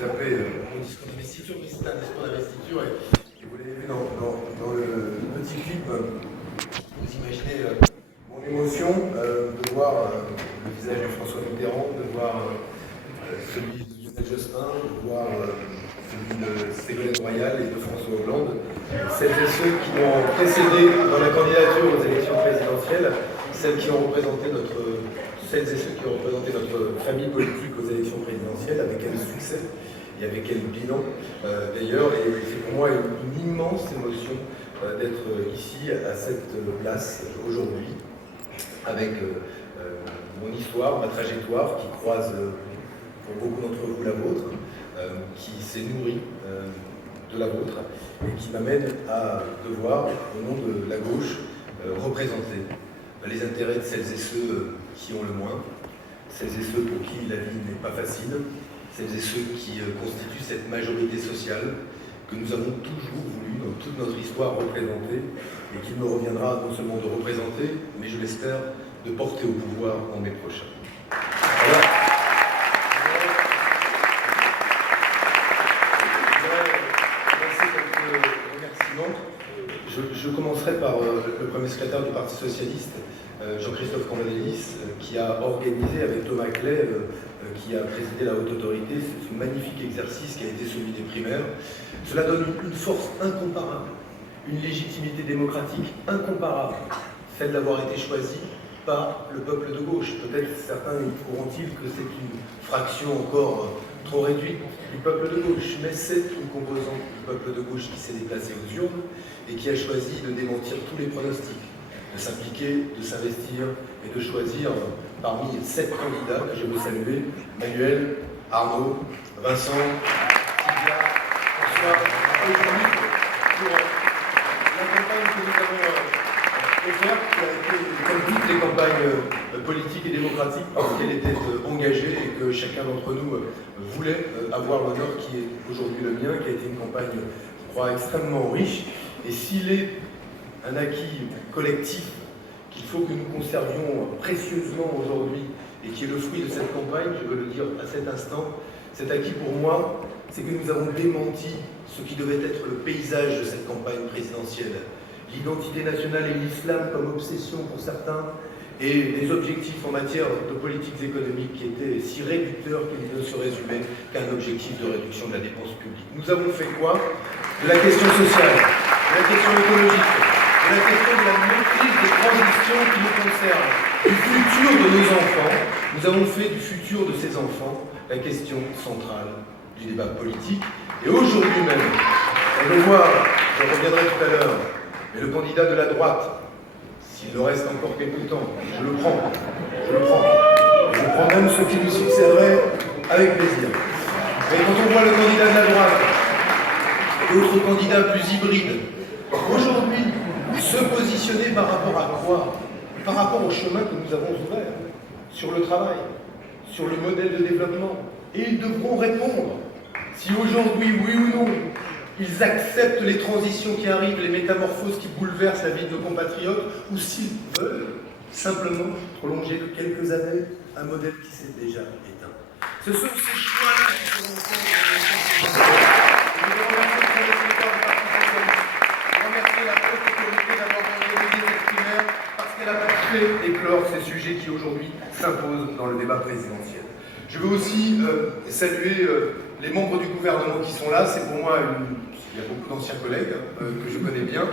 vous appelez mon discours d'investiture, mais c'est un discours d'investiture et vous l'avez vu dans le petit clip, vous imaginez mon émotion de voir le visage de François Mitterrand, de voir celui de Lionel Jospin, de voir celui de Ségolène Royal et de François Hollande, celles et ceux qui m'ont précédé dans la candidature aux élections présidentielles, celles et ceux qui ont représenté notre famille politique aux élections présidentielles, avec quel succès et avec quel bilan d'ailleurs. Et c'est pour moi une immense émotion d'être ici à cette place aujourd'hui, avec mon histoire, ma trajectoire qui croise pour beaucoup d'entre vous la vôtre, qui s'est nourrie de la vôtre et qui m'amène à devoir, au nom de la gauche, représenter les intérêts de celles et ceux qui ont le moins, celles et ceux pour qui la vie n'est pas facile, celles et ceux qui constituent cette majorité sociale que nous avons toujours voulu, dans toute notre histoire, représenter et qu'il me reviendra non seulement de représenter, mais je l'espère, de porter au pouvoir en mai prochain. Alors, je commencerai par le premier secrétaire du Parti Socialiste, Jean-Christophe Cambadélis, qui a organisé avec Thomas Clay, qui a présidé la haute autorité, ce magnifique exercice qui a été celui des primaires. Cela donne une force incomparable, une légitimité démocratique incomparable, celle d'avoir été choisie par le peuple de gauche. Peut-être certains diront-ils que c'est une fraction encore trop réduite du peuple de gauche, mais c'est une composante du peuple de gauche qui s'est déplacée aux urnes et qui a choisi de démentir tous les pronostics, de s'impliquer, de s'investir et de choisir parmi 7 candidats que je veux saluer, Manuel, Arnaud, Vincent, Sylvia, François, aujourd'hui pour la campagne que nous avons offerte, qui a été, comme toutes les campagnes politiques et démocratiques, parce qu'elle était engagée et que chacun d'entre nous voulait avoir l'honneur qui est aujourd'hui le mien, qui a été une campagne, je crois, extrêmement riche. Et s'il est un acquis collectif qu'il faut que nous conservions précieusement aujourd'hui et qui est le fruit de cette campagne, je veux le dire à cet instant, cet acquis pour moi, c'est que nous avons démenti ce qui devait être le paysage de cette campagne présidentielle. L'identité nationale et l'islam comme obsession pour certains, et des objectifs en matière de politiques économiques qui étaient si réducteurs qu'ils ne se résumaient qu'à un objectif de réduction de la dépense publique. Nous avons fait quoi? De la question sociale, de la question écologique, de la question de la maîtrise des transitions qui nous concernent, du futur de nos enfants. Nous avons fait du futur de ces enfants la question centrale du débat politique. Et aujourd'hui même, on le voit, je reviendrai tout à l'heure, mais le candidat de la droite, s'il le reste encore quelques temps, je le prends. Je prends même ce qui lui succéderait avec plaisir. Mais quand on voit le candidat de la droite, d'autres candidats plus hybrides, aujourd'hui, se positionner par rapport à quoi? Par rapport au chemin que nous avons ouvert, sur le travail, sur le modèle de développement. Et ils devront répondre si aujourd'hui, oui ou non, ils acceptent les transitions qui arrivent, les métamorphoses qui bouleversent la vie de nos compatriotes, ou s'ils veulent simplement prolonger de quelques années un modèle qui s'est déjà éteint. Ce sont ces choix-là qui seront faits. Je remercie la haute autorité d'avoir organisé cette primaire parce qu'elle a fait éclore ces sujets qui aujourd'hui s'imposent dans le débat présidentiel. Je veux aussi saluer les membres du gouvernement qui sont là. C'est pour moi il y a beaucoup d'anciens collègues que je connais bien.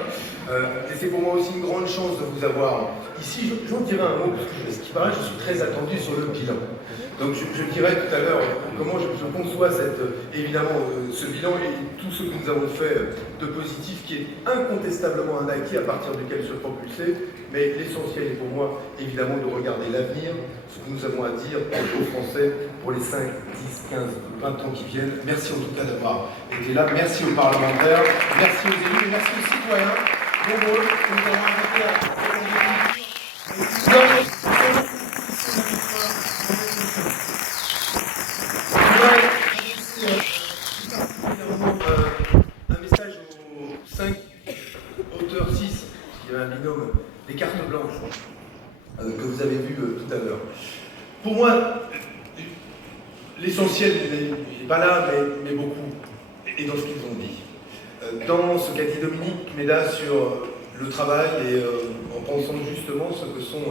Et c'est pour moi aussi une grande chance de vous avoir ici. J'en dirai un mot, parce que ce qui paraît, je suis très attendu sur le bilan. Donc je dirai tout à l'heure comment je conçois évidemment ce bilan et tout ce que nous avons fait de positif, qui est incontestablement un acquis à partir duquel se propulser. Mais l'essentiel est pour moi, évidemment, de regarder l'avenir, ce que nous avons à dire aux Français pour les 5, 10, 15, 20 ans qui viennent. Merci en tout cas d'avoir été là. Merci aux parlementaires, merci aux élus et merci aux citoyens nombreux que nous avons invités à un message aux 5 auteurs, 6, il y avait un binôme, des cartes blanches que vous avez vu tout à l'heure. Pour moi, l'essentiel, pas là, mais beaucoup, et dans ce qu'ils ont dit. Dans ce qu'a dit Dominique Méda sur le travail et en pensant justement ce que sont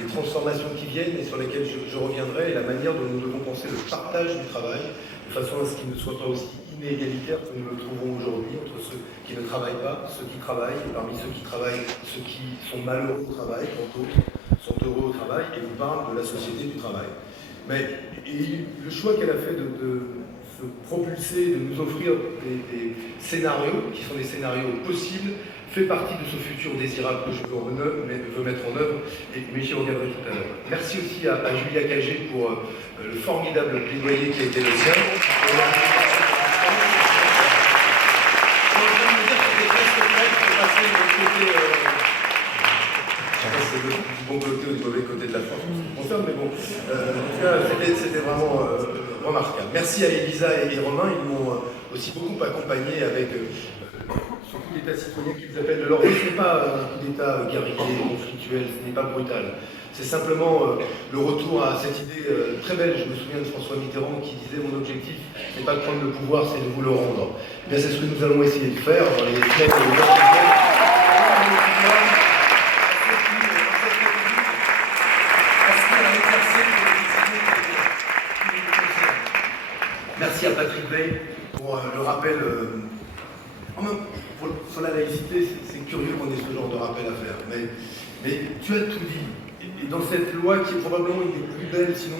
les transformations qui viennent et sur lesquelles je reviendrai, et la manière dont nous devons penser le partage du travail, de façon à ce qu'il ne soit pas aussi inégalitaire que nous le trouvons aujourd'hui entre ceux qui ne travaillent pas, ceux qui travaillent, et parmi ceux qui travaillent, ceux qui sont malheureux au travail, quand d'autres sont heureux au travail, et vous parle de la société du travail. Mais le choix qu'elle a fait de se propulser, de nous offrir des scénarios, qui sont des scénarios possibles, fait partie de ce futur désirable que je veux mettre en œuvre, mais j'y reviendrai tout à l'heure. Merci aussi à Julia Cagé pour le formidable plaidoyer qui a été le sien. C'est du bon côté ou du mauvais côté de la force, mais bon, en tout cas, c'était vraiment remarquable. Merci à Elisa et Romain, ils m'ont aussi beaucoup accompagné avec ce coup d'état citoyen qu'ils appellent de leur vie. Ce n'est pas un coup d'état guerrier, conflictuel, ce n'est pas brutal. C'est simplement le retour à cette idée très belle, je me souviens de François Mitterrand qui disait « Mon objectif, ce n'est pas de prendre le pouvoir, c'est de vous le rendre ». Bien, c'est ce que nous allons essayer de faire dans les semaines et les mois qui viennent. Merci à Patrick Veil pour le rappel. Sur la laïcité, c'est curieux qu'on ait ce genre de rappel à faire. Mais tu as tout dit. Et dans cette loi qui est probablement une des plus belles, sinon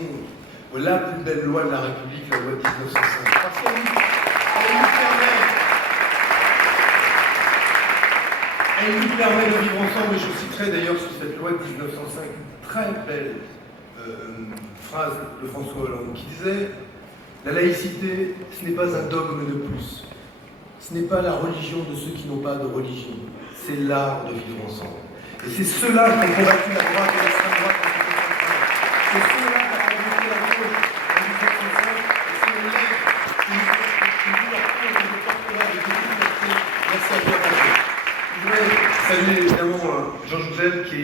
la plus belle loi de la République, la loi de 1905, parce qu'elle nous permet de vivre ensemble, et je citerai d'ailleurs sur cette loi de 1905 une très belle phrase de François Hollande qui disait « La laïcité, ce n'est pas un dogme de plus. Ce n'est pas la religion de ceux qui n'ont pas de religion. C'est l'art de vivre ensemble. » Et c'est cela qui ont combattu la droite et l'extrême droite. C'est cela qui a combattu la gauche en 1905. Et c'est le lait qui nous leur pose de porte-là de toute liberté. Merci à toi, Patrick. Je voudrais saluer évidemment Jean Jouzel qui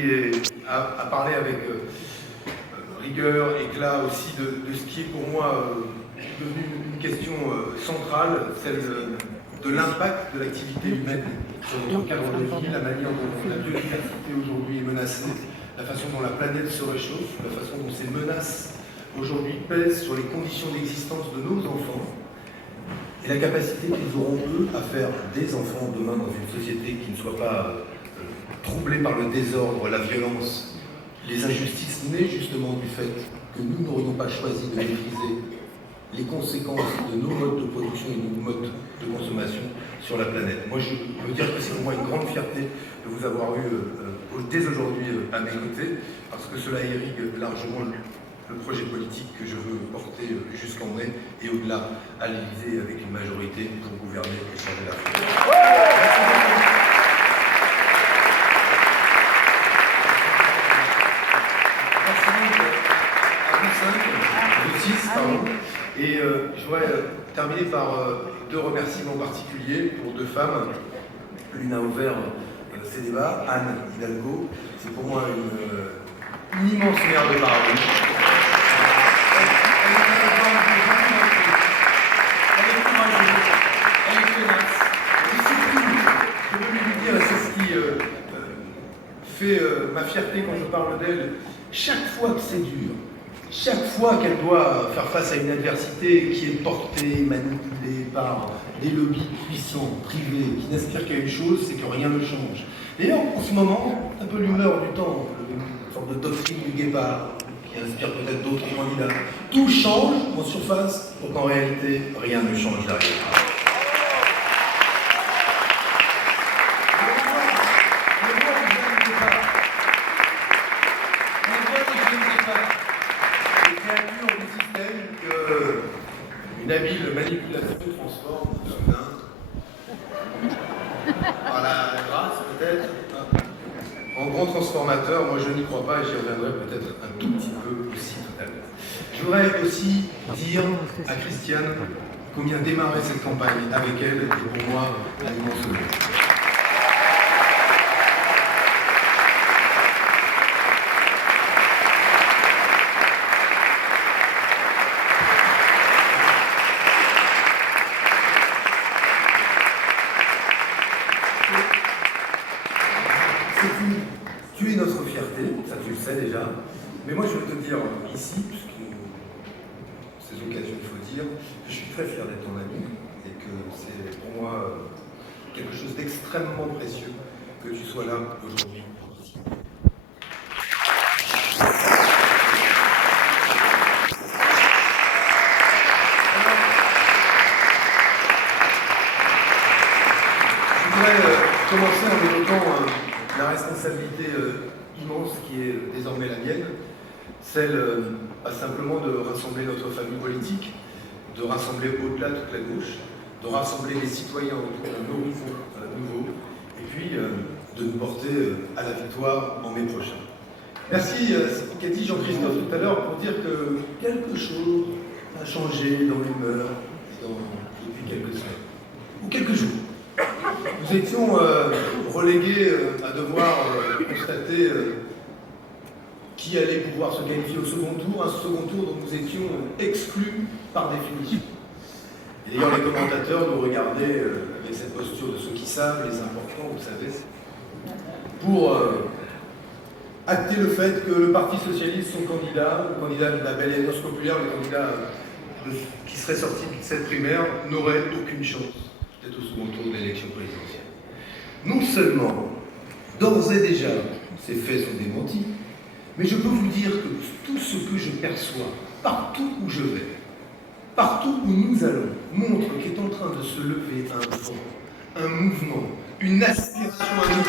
a parlé avec rigueur, éclat aussi de ce qui est pour moi devenu une question centrale, celle de l'impact de l'activité humaine sur notre cadre de vie, la manière dont la biodiversité aujourd'hui est menacée, la façon dont la planète se réchauffe, la façon dont ces menaces aujourd'hui pèsent sur les conditions d'existence de nos enfants et la capacité qu'ils auront, eux, à faire des enfants demain dans une société qui ne soit pas troublée par le désordre, la violence, les injustices nées justement du fait que nous n'aurions pas choisi de maîtriser les conséquences de nos modes de production et de nos modes de consommation sur la planète. Moi, je veux dire que c'est pour moi une grande fierté de vous avoir eu dès aujourd'hui à mes côtés, parce que cela irrigue largement le projet politique que je veux porter jusqu'en mai et au-delà à l'Élysée avec une majorité pour gouverner et changer la France. Et je voudrais terminer par deux remerciements particuliers pour deux femmes. L'une a ouvert ces débats, Anne Hidalgo. C'est pour moi une immense mère de parole. Elle est courageuse, elle est tenace. Et surtout, je veux lui dire, et c'est ce qui fait ma fierté quand je parle d'elle, chaque fois que c'est dur, chaque fois qu'elle doit faire face à une adversité qui est portée, manipulée par des lobbies puissants, privés, qui n'aspirent qu'à une chose, c'est que rien ne change. D'ailleurs, en ce moment, un peu l'humeur du temps, une sorte de doctrine du guépard, qui inspire peut-être d'autres candidats. Tout change en surface, pour qu'en réalité, rien ne change derrière. Une habile manipulation transforme soudain par la grâce peut-être en grand transformateur. Moi je n'y crois pas et j'y reviendrai peut-être un tout petit peu aussi tout à l'heure. Je voudrais aussi dire à Christiane combien démarrer cette campagne avec elle est pour moi un immense honneur. dire ici, puisque ces occasions, il faut dire, que je suis très fier d'être ton ami et que c'est pour moi quelque chose d'extrêmement précieux que tu sois là aujourd'hui. Je voudrais commencer en évoquant la responsabilité immense qui est désormais la mienne, celle pas simplement de rassembler notre famille politique, de rassembler au-delà toute la gauche, de rassembler les citoyens autour d'un horizon nouveau, et puis de nous porter à la victoire en mai prochain. Merci, qu'a dit Jean-Christophe tout à l'heure, pour dire que quelque chose a changé dans l'humeur depuis quelques semaines, ou quelques jours. Nous étions relégués à devoir constater qui allait pouvoir se qualifier au second tour, un second tour dont nous étions exclus par définition. Et d'ailleurs, les commentateurs nous regardaient avec cette posture de ceux qui savent, les importants, vous savez, pour acter le fait que le Parti Socialiste, son candidat, le candidat de la belle alliance populaire, le candidat qui serait sorti de cette primaire, n'aurait aucune chance d'être au second tour de l'élection présidentielle. Non seulement, d'ores et déjà, ces faits sont démentis, mais je peux vous dire que tout ce que je perçois, partout où je vais, partout où nous allons, montre qu'est en train de se lever un vent, un mouvement, une aspiration à nous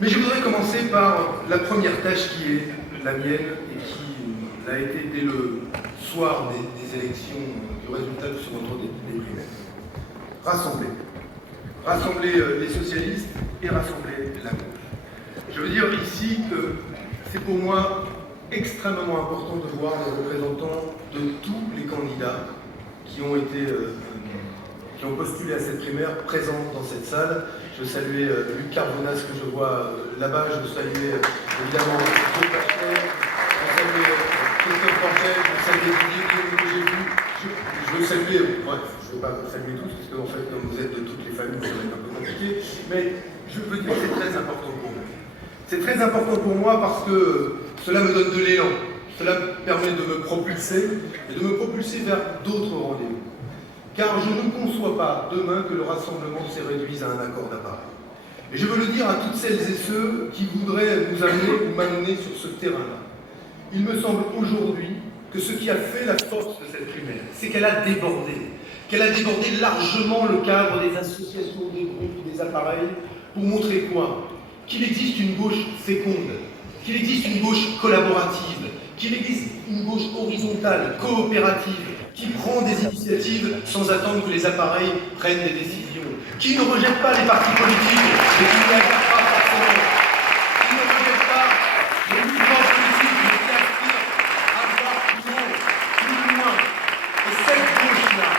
Mais je voudrais commencer par la première tâche qui est la mienne et qui l'a été dès le soir des élections, du résultat du second tour des primaires. Rassembler. Rassembler les socialistes et rassembler la gauche. Je veux dire ici que c'est pour moi extrêmement important de voir les représentants de tous les candidats qui ont postulé à cette primaire présents dans cette salle. Je saluais Luc Carbonas que je vois là-bas, je saluais évidemment Claude Bachet, je saluais Christophe Portet, je saluais Didier que j'ai vu, je veux saluer, bref, je ne vais pas vous saluer tous, parce qu'en fait, comme vous êtes de toutes les familles, ça va être un peu compliqué, mais je veux dire que c'est très important pour moi. C'est très important pour moi parce que cela me donne de l'élan, cela me permet de me propulser, et de me propulser vers d'autres rendez-vous. Car je ne conçois pas demain que le rassemblement se réduise à un accord d'appareil. Et je veux le dire à toutes celles et ceux qui voudraient nous amener ou m'amener sur ce terrain-là. Il me semble aujourd'hui que ce qui a fait la force de cette primaire, c'est qu'elle a débordé largement le cadre des associations, des groupes, des appareils, pour montrer quoi? Qu'il existe une gauche féconde, qu'il existe une gauche collaborative, qu'il existe une gauche horizontale, coopérative, qui prend des initiatives sans attendre que les appareils prennent des décisions, qui ne rejette pas les partis politiques, mais qui n'y adhère pas forcément, qui ne rejette pas les mouvements politiques, mais qui aspire à voir plus haut, plus loin. Et cette gauche-là,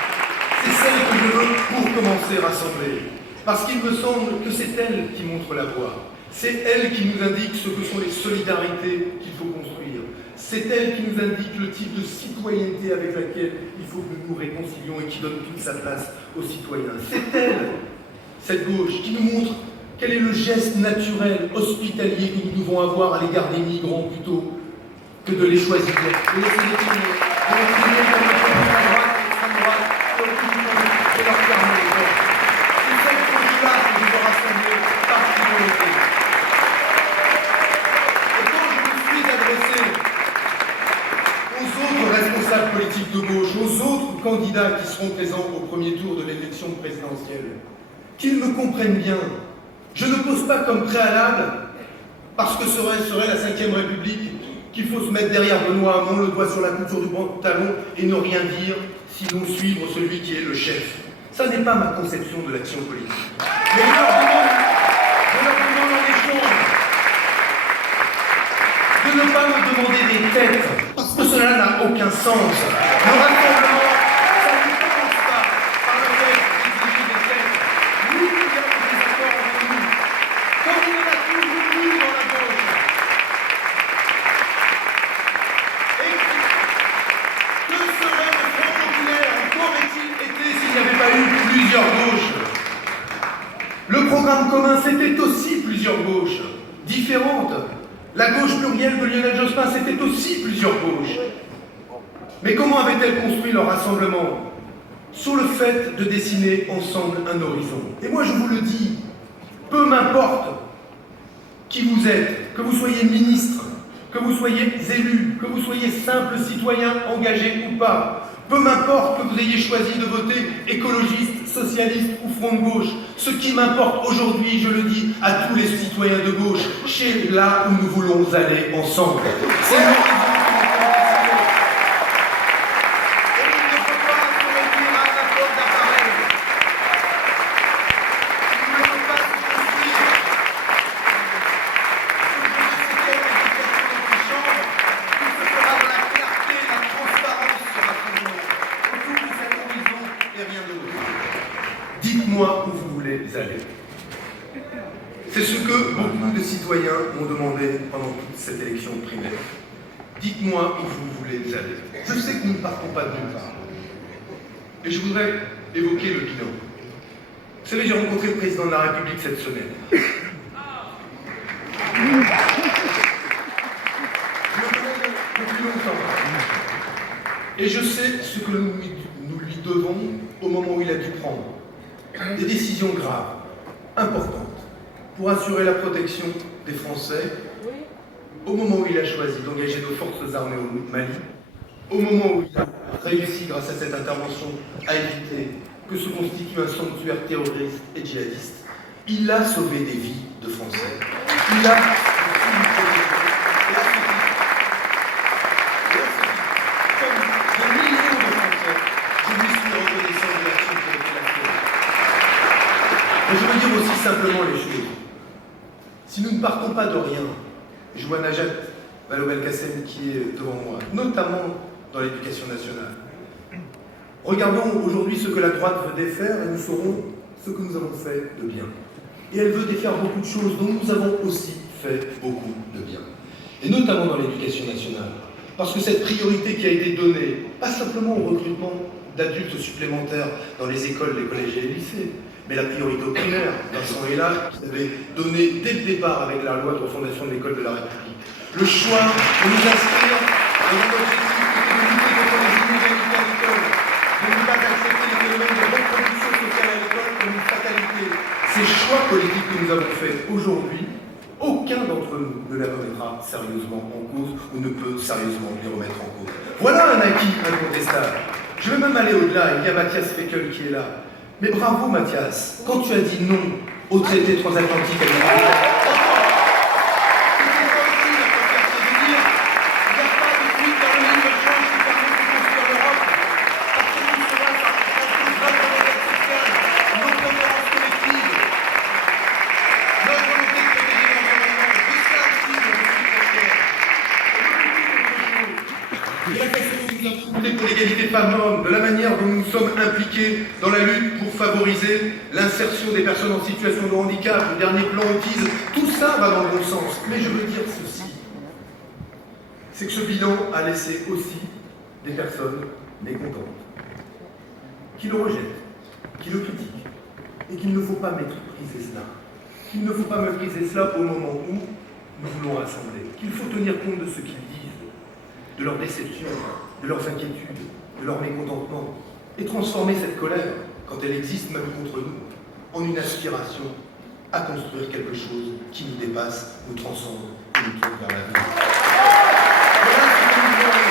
c'est celle que je veux pour commencer à rassembler. Parce qu'il me semble que c'est elle qui montre la voie. C'est elle qui nous indique ce que sont les solidarités qu'il faut construire. C'est elle qui nous indique le type de citoyenneté avec laquelle il faut que nous nous réconcilions et qui donne toute sa place aux citoyens. C'est elle, cette gauche, qui nous montre quel est le geste naturel, hospitalier que nous devons avoir à l'égard des migrants plutôt que de les choisir, de les sélectionner, de les sélectionner comme à droite, extrême droite, de leur fermer les portes. C'est cette gauche-là que je veux rassembler par priorité. Et quand je me suis adressé aux autres responsables politiques de gauche, aux autres candidats qui seront présents au premier tour de l'élection présidentielle, qu'ils me comprennent bien. Je ne pose pas comme préalable, parce que serait la Ve République, qu'il faut se mettre derrière Benoît Hamon, le doigt sur la couture du pantalon, et ne rien dire, sinon suivre celui qui est le chef. Ça n'est pas ma conception de l'action politique. Mais je leur demande en échange de ne pas me demander des têtes, parce que cela n'a aucun sens. Le rassemblement, ça n'est pas un c'était aussi plusieurs gauches différentes. La gauche plurielle de Lionel Jospin, c'était aussi plusieurs gauches. Mais comment avaient-elles construit leur rassemblement? Sur le fait de dessiner ensemble un horizon. Et moi je vous le dis, peu m'importe qui vous êtes, que vous soyez ministre, que vous soyez élu, que vous soyez simple citoyen engagé ou pas, peu m'importe que vous ayez choisi de voter écologiste, socialiste ou front de gauche. Ce qui m'importe aujourd'hui, je le dis à tous les citoyens de gauche, c'est là où nous voulons aller ensemble. C'est dites-moi où vous voulez aller. C'est ce que beaucoup de citoyens m'ont demandé pendant toute cette élection primaire. Dites-moi où vous voulez aller. Je sais que nous ne partons pas de nulle part. Et je voudrais évoquer le bilan. Vous savez, j'ai rencontré le président de la République cette semaine. Je le connais depuis longtemps. Et je sais ce que nous lui devons au moment où il a dû prendre des décisions graves, importantes, pour assurer la protection des Français, au moment où il a choisi d'engager nos forces armées au Mali, au moment où il a réussi, grâce à cette intervention, à éviter que se constitue un sanctuaire terroriste et djihadiste. Il a sauvé des vies de Français. Il a je veux dire aussi simplement les choses. Si nous ne partons pas de rien, je vois Najat Vallaud-Belkacem qui est devant moi, notamment dans l'éducation nationale. Regardons aujourd'hui ce que la droite veut défaire et nous saurons ce que nous avons fait de bien. Et elle veut défaire beaucoup de choses dont nous avons aussi fait beaucoup de bien. Et notamment dans l'éducation nationale. Parce que cette priorité qui a été donnée, pas simplement au recrutement d'adultes supplémentaires dans les écoles, les collèges et les lycées, mais la priorité au primaire, Vincent est là, qui avait donné dès le départ avec la loi de refondation de l'école de la République. Le choix de nous inscrire dans un objectif de lutter contre les inégalités à l'école, de ne pas accepter les phénomènes de reproduction sociale à l'école comme une fatalité. Ces choix politiques que nous avons faits aujourd'hui, aucun d'entre nous ne les remettra sérieusement en cause ou ne peut sérieusement les remettre en cause. Voilà un acquis incontestable. Je vais même aller au-delà, il y a Mathias Fekl qui est là. Mais bravo Mathias, quand tu as dit non au traité transatlantique avec l'Europe, pour l'égalité femmes-hommes, de la manière dont nous sommes impliqués dans la lutte pour favoriser l'insertion des personnes en situation de handicap, le dernier plan autisme, tout ça va dans le bon sens. Mais je veux dire ceci, c'est que ce bilan a laissé aussi des personnes mécontentes, qui le rejettent, qui le critiquent, et qu'il ne faut pas mépriser cela. Il ne faut pas mépriser cela au moment où nous voulons rassembler, qu'il faut tenir compte de ce qu'ils disent, de leurs déceptions, de leurs inquiétudes, de leur mécontentement, et transformer cette colère, quand elle existe même contre nous, en une aspiration à construire quelque chose qui nous dépasse, nous transcende et nous tourne vers l'avenir. Voilà ce que nous voulons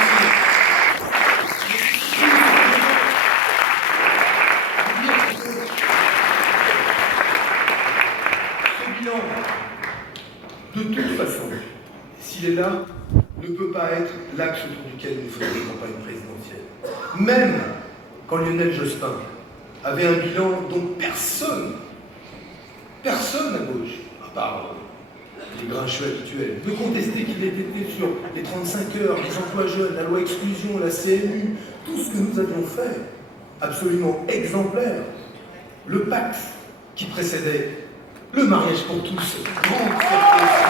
ce bilan, de toute façon, s'il est là, ne peut pas être l'axe autour duquel nous faisons une campagne présidentielle. Même quand Lionel Jospin avait un bilan dont personne à gauche, à part les grincheux habituels, ne contestait qu'il était sur les 35 heures, les emplois jeunes, la loi exclusion, la CNU, tout ce que nous avions fait, absolument exemplaire, le pacte qui précédait, le mariage pour tous, grande fierté aussi.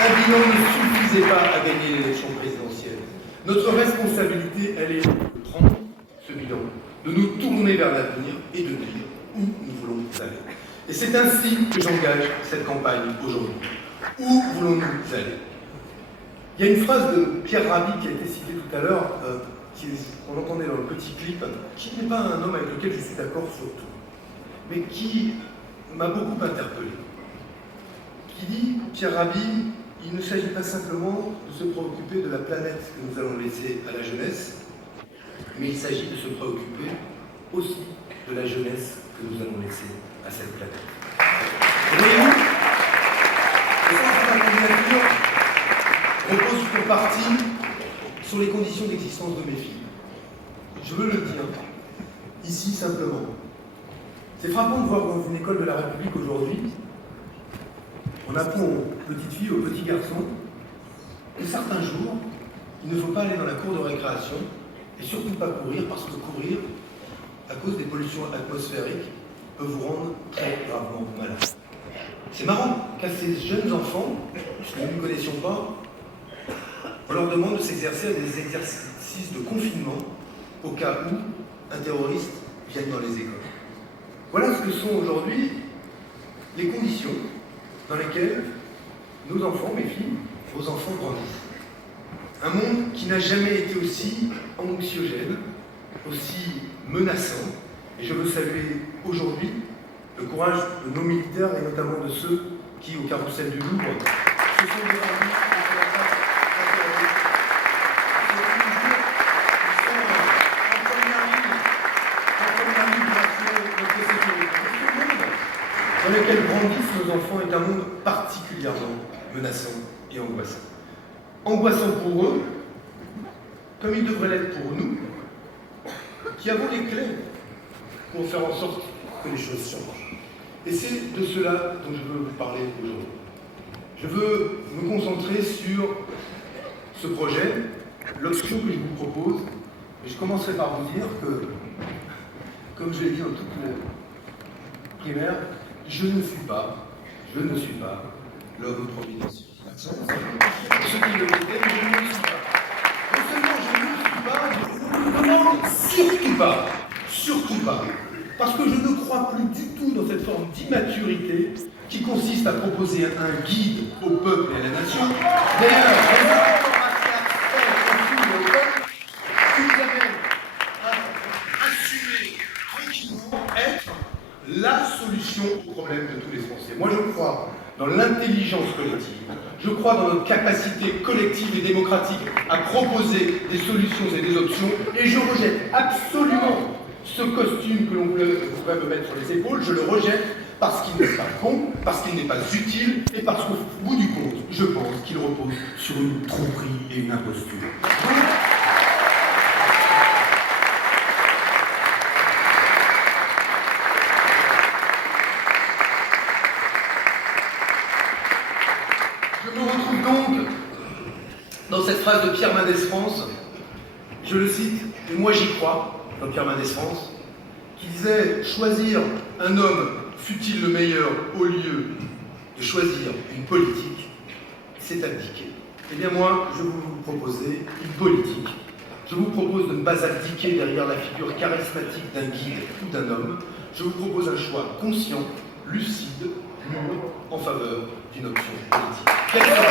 Un bilan ne suffisait pas à gagner l'élection présidentielle. Notre responsabilité, elle est de prendre ce bilan de nous tourner vers l'avenir et de dire où nous voulons aller. Et c'est ainsi que j'engage cette campagne aujourd'hui. Où voulons-nous aller? Il y a une phrase de Pierre Rabhi qui a été citée tout à l'heure, qu'on entendait dans le petit clip, qui n'est pas un homme avec lequel je suis d'accord sur tout, mais qui m'a beaucoup interpellé. Qui dit, Pierre Rabhi, il ne s'agit pas simplement de se préoccuper de la planète que nous allons laisser à la jeunesse, mais il s'agit de se préoccuper aussi de la jeunesse que nous allons laisser à cette planète. Voyez-vous, le sens de la candidature repose pour partie sur les conditions d'existence de mes filles. Je veux le dire, ici simplement. C'est frappant de voir dans une école de la République aujourd'hui, on apprend aux petites filles, aux petits garçons, que certains jours, il ne faut pas aller dans la cour de récréation, et surtout pas courir, parce que courir, à cause des pollutions atmosphériques, peut vous rendre très gravement malade. C'est marrant qu'à ces jeunes enfants, que nous ne connaissions pas, on leur demande de s'exercer à des exercices de confinement au cas où un terroriste vienne dans les écoles. Voilà ce que sont aujourd'hui les conditions dans lesquelles nos enfants, mes filles, vos enfants grandissent. Un monde qui n'a jamais été aussi anxiogène, aussi menaçant. Et je veux saluer aujourd'hui le courage de nos militaires et notamment de ceux qui, au carrousel du Louvre, se sont défendus contre l'attaque d'un terroriste. Ils sont en première ligne pour assurer notre sécurité. Ce monde dans lequel grandissent nos enfants est un monde particulièrement menaçant et angoissant. Angoissant pour eux, comme il devrait l'être pour nous, qui avons les clés pour faire en sorte que les choses changent. Et c'est de cela dont je veux vous parler aujourd'hui. Je veux me concentrer sur ce projet, l'option que je vous propose, et je commencerai par vous dire que, comme je l'ai dit dans toutes les primaires, je ne suis pas l'homme providentiel. Ce qui le était, mais je ne le suis pas. Non seulement je ne le suis pas, mais je ne le demande surtout pas. Parce que je ne crois plus du tout dans cette forme d'immaturité qui consiste à proposer un guide au peuple et à la nation. D'ailleurs, les rapports assez abstraits au peuple qui nous amènent à assumer tranquillement être la solution au problème de tous les Français. Moi, je crois dans l'intelligence collective. Je crois dans notre capacité collective et démocratique à proposer des solutions et des options, et je rejette absolument ce costume que l'on pourrait me mettre sur les épaules. Je le rejette parce qu'il n'est pas bon, parce qu'il n'est pas utile, et parce qu'au bout du compte, je pense qu'il repose sur une tromperie et une imposture. Je me retrouve donc dans cette phrase de Pierre Mendès France, je le cite, et moi j'y crois, dans Pierre Mendès France, qui disait « Choisir un homme, fût-il le meilleur, au lieu de choisir une politique, c'est abdiquer. » Eh bien moi, je vais vous proposer une politique. Je vous propose de ne pas abdiquer derrière la figure charismatique d'un guide ou d'un homme. Je vous propose un choix conscient, lucide, mûr, en faveur d'une option politique. Quelle sera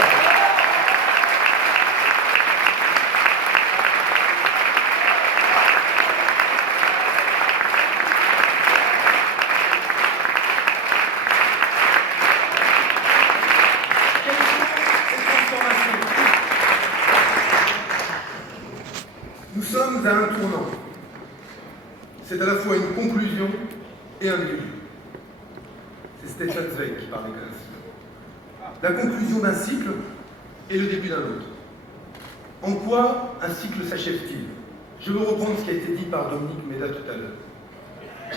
Nous sommes à un tournant. C'est à la fois une conclusion et un début. C'est Stefan Zweig qui parlait ainsi. La conclusion d'un cycle et le début d'un autre. En quoi un cycle s'achève-t-il? Je veux reprendre ce qui a été dit par Dominique Méda tout à l'heure.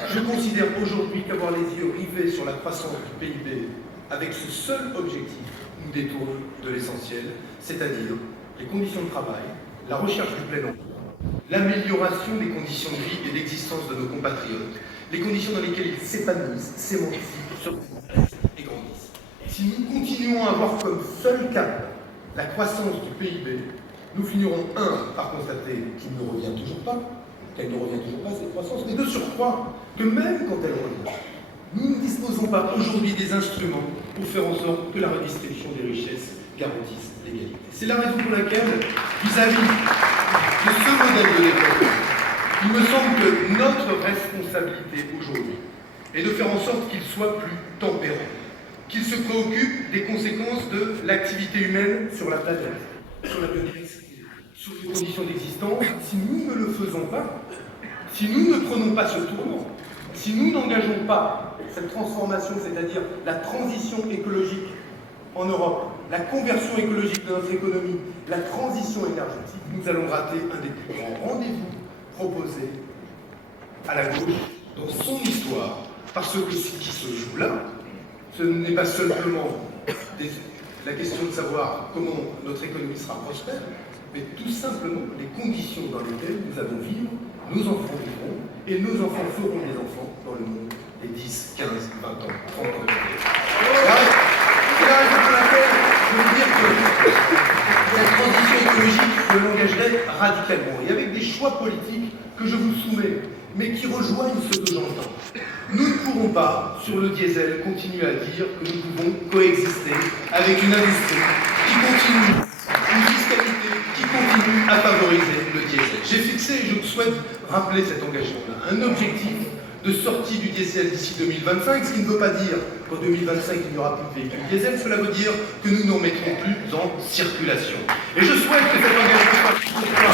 Je considère aujourd'hui qu'avoir les yeux rivés sur la croissance du PIB avec ce seul objectif nous détourne de l'essentiel, c'est-à-dire les conditions de travail, la recherche du plein emploi, l'amélioration des conditions de vie et d'existence de nos compatriotes, les conditions dans lesquelles ils s'épanouissent, s'émancipent, se progressent et grandissent. Si nous continuons à avoir comme seul cap la croissance du PIB, nous finirons, par constater qu'il ne revient toujours pas, qu'elle ne revient toujours pas à cette croissance, mais de surcroît, que même quand elle revient, nous ne disposons pas aujourd'hui des instruments pour faire en sorte que la redistribution des richesses garantisse l'égalité. C'est la raison pour laquelle, vis-à-vis de ce modèle de développement, il me semble que notre responsabilité aujourd'hui est de faire en sorte qu'il soit plus tempéré, qu'il se préoccupe des conséquences de l'activité humaine sur la planète, sur la biodiversité, sur les conditions d'existence. Si nous ne le faisons pas, si nous ne prenons pas ce tournant, si nous n'engageons pas cette transformation, c'est-à-dire la transition écologique en Europe, la conversion écologique de notre économie, la transition énergétique, nous allons rater un des plus grands rendez-vous proposés à la gauche dans son histoire, parce que ce qui se joue là, ce n'est pas simplement la question de savoir comment notre économie sera prospère, mais tout simplement les conditions dans lesquelles nous allons vivre, nos enfants vivront, et nos enfants feront des enfants dans le monde des 10, 15, 20 ans, 30 ans. C'est la raison pour laquelle je veux dire que cette transition écologique, je l'engagerai radicalement, et avec des choix politiques que je vous soumets, mais qui rejoignent ce que j'entends. Nous ne pourrons pas, sur le diesel, continuer à dire que nous pouvons coexister avec une industrie qui continue, une fiscalité qui continue à favoriser le diesel. J'ai fixé, et je souhaite rappeler cet engagement-là, un objectif de sortie du diesel d'ici 2025, ce qui ne veut pas dire qu'en 2025 il n'y aura plus de véhicules diesel, cela veut dire que nous n'en mettrons plus en circulation. Et je souhaite que cet engagement soit pris pour toi,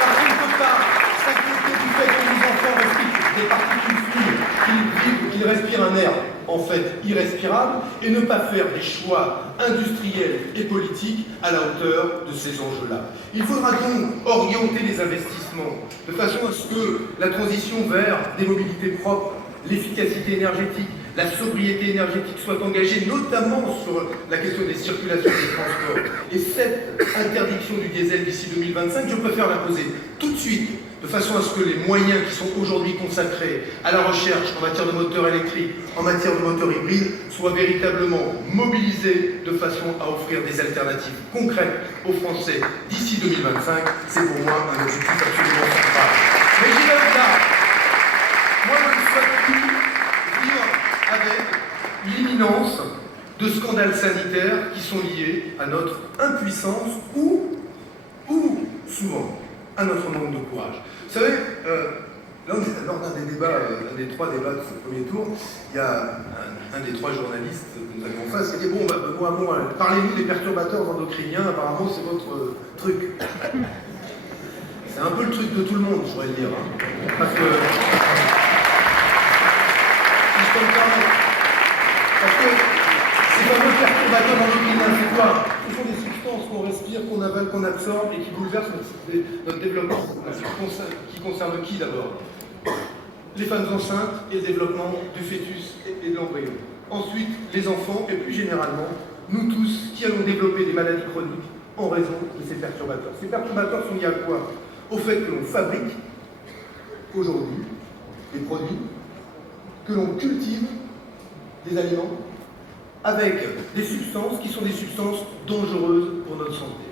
parce qu'on ne peut pas s'inquiéter du fait que nos enfants respirent des particules fines, qu'ils respirent un air en fait irrespirable, et ne pas faire des choix industriels et politiques à la hauteur de ces enjeux-là. Il faudra donc orienter les investissements de façon à ce que la transition vers des mobilités propres, l'efficacité énergétique, la sobriété énergétique soit engagée, notamment sur la question des circulations des transports. Et cette interdiction du diesel d'ici 2025, je préfère la poser tout de suite, de façon à ce que les moyens qui sont aujourd'hui consacrés à la recherche en matière de moteurs électriques, en matière de moteurs hybrides, soient véritablement mobilisés de façon à offrir des alternatives concrètes aux Français d'ici 2025. C'est pour moi un objectif absolument central. Mais j'irai au-delà. Moi, je ne souhaite plus vivre avec l'imminence de scandales sanitaires qui sont liés à notre impuissance ou souvent, à notre manque de courage. Vous savez, lors d'un des débats, un des trois débats de ce premier tour, il y a un des trois journalistes que nous avions en face qui a dit « Bon, parlez-nous des perturbateurs endocriniens, apparemment c'est votre truc. » C'est un peu le truc de tout le monde, je pourrais le dire. Hein. Parce que... Si je peux me permettre. Parce que ces fameux perturbateurs endocriniens, c'est quoi? Ce sont des substances qu'on respire, qu'on avale, qu'on absorbe et qui bouleversent notre développement. Qui concerne qui d'abord? Les femmes enceintes et le développement du fœtus et de l'embryon. Ensuite, les enfants et plus généralement, nous tous qui allons développer des maladies chroniques en raison de ces perturbateurs. Ces perturbateurs sont liés à quoi? Au fait que l'on fabrique aujourd'hui des produits, que l'on cultive des aliments avec des substances qui sont des substances dangereuses pour notre santé.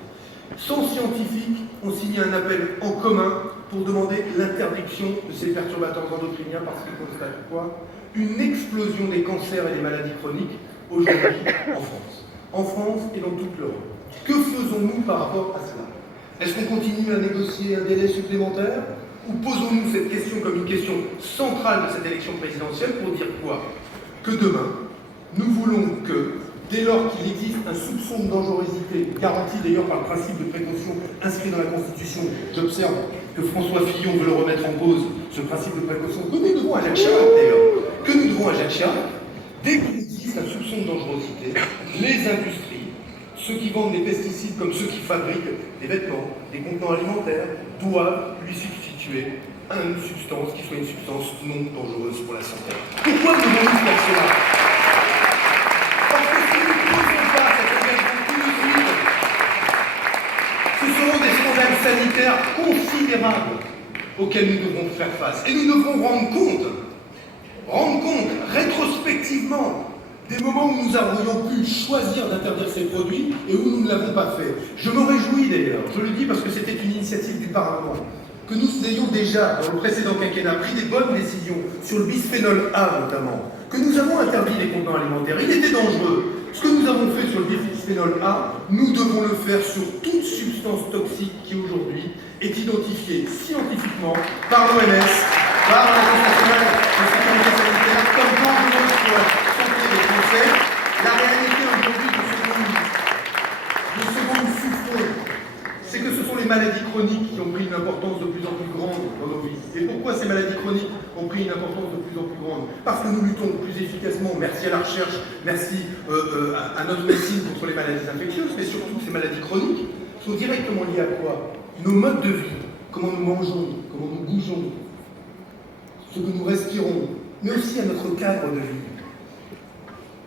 100 scientifiques ont signé un appel en commun pour demander l'interdiction de ces perturbateurs endocriniens parce qu'ils constatent quoi? Une explosion des cancers et des maladies chroniques aujourd'hui en France. En France et dans toute l'Europe. Que faisons-nous par rapport à cela? Est-ce qu'on continue à négocier un délai supplémentaire? Ou posons-nous cette question comme une question centrale de cette élection présidentielle pour dire quoi? Que demain, nous voulons que, dès lors qu'il existe un soupçon de dangerosité, garanti d'ailleurs par le principe de précaution inscrit dans la Constitution, j'observe que François Fillon veut le remettre en cause, ce principe de précaution, que nous devons à Jacques Chirac d'ailleurs, que nous devons à Jacques Chirac, dès qu'il existe un soupçon de dangerosité, les industries, ceux qui vendent des pesticides comme ceux qui fabriquent des vêtements, des contenants alimentaires, doivent lui substituer une substance qui soit une substance non dangereuse pour la santé. Pourquoi devons-nous faire cela? Parce que si nous ne posons pas cette engagement tout de suite, ce seront des scandales sanitaires considérables auxquels nous devrons faire face. Et nous devrons rendre compte rétrospectivement des moments où nous aurions pu choisir d'interdire ces produits et où nous ne l'avons pas fait. Je me réjouis d'ailleurs, je le dis parce que c'était une initiative du Parlement, que nous ayons déjà, dans le précédent quinquennat, pris des bonnes décisions sur le bisphénol A notamment, que nous avons interdit les contenants alimentaires. Il était dangereux. Ce que nous avons fait sur le bisphénol A, nous devons le faire sur toute substance toxique qui aujourd'hui est identifiée scientifiquement par l'OMS, par l'Agence nationale de sécurité sanitaire, comme dangereuse pour la santé des Français. La réalité aujourd'hui de ce dont nous souffrons, c'est que ce sont les maladies chroniques qui ont pris une importance de plus en plus grande dans nos vies. Et pourquoi ces maladies chroniques ont pris une importance de plus en plus grande? Parce que nous luttons plus efficacement, merci à la recherche, merci à notre médecine contre les maladies infectieuses, mais surtout ces maladies chroniques sont directement liées à quoi? Nos modes de vie, comment nous mangeons, comment nous bougeons, ce que nous respirons, mais aussi à notre cadre de vie,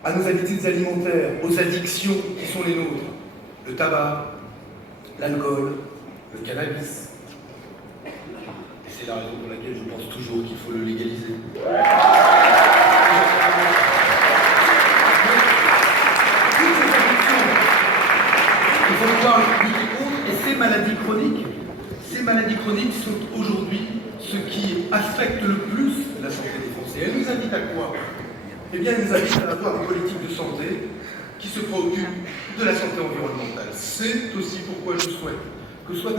à nos habitudes alimentaires, aux addictions qui sont les nôtres, le tabac, l'alcool, le cannabis. Et c'est la raison pour laquelle je pense toujours qu'il faut le légaliser. Toutes ces addictions, il faut pouvoir lutter contre, et ces maladies chroniques sont aujourd'hui ce qui affecte le plus la santé des Français. Elles nous invitent à quoi? Eh bien, elles nous invitent à avoir des politiques de santé qui se préoccupent de la santé environnementale. C'est aussi pourquoi je souhaite que soit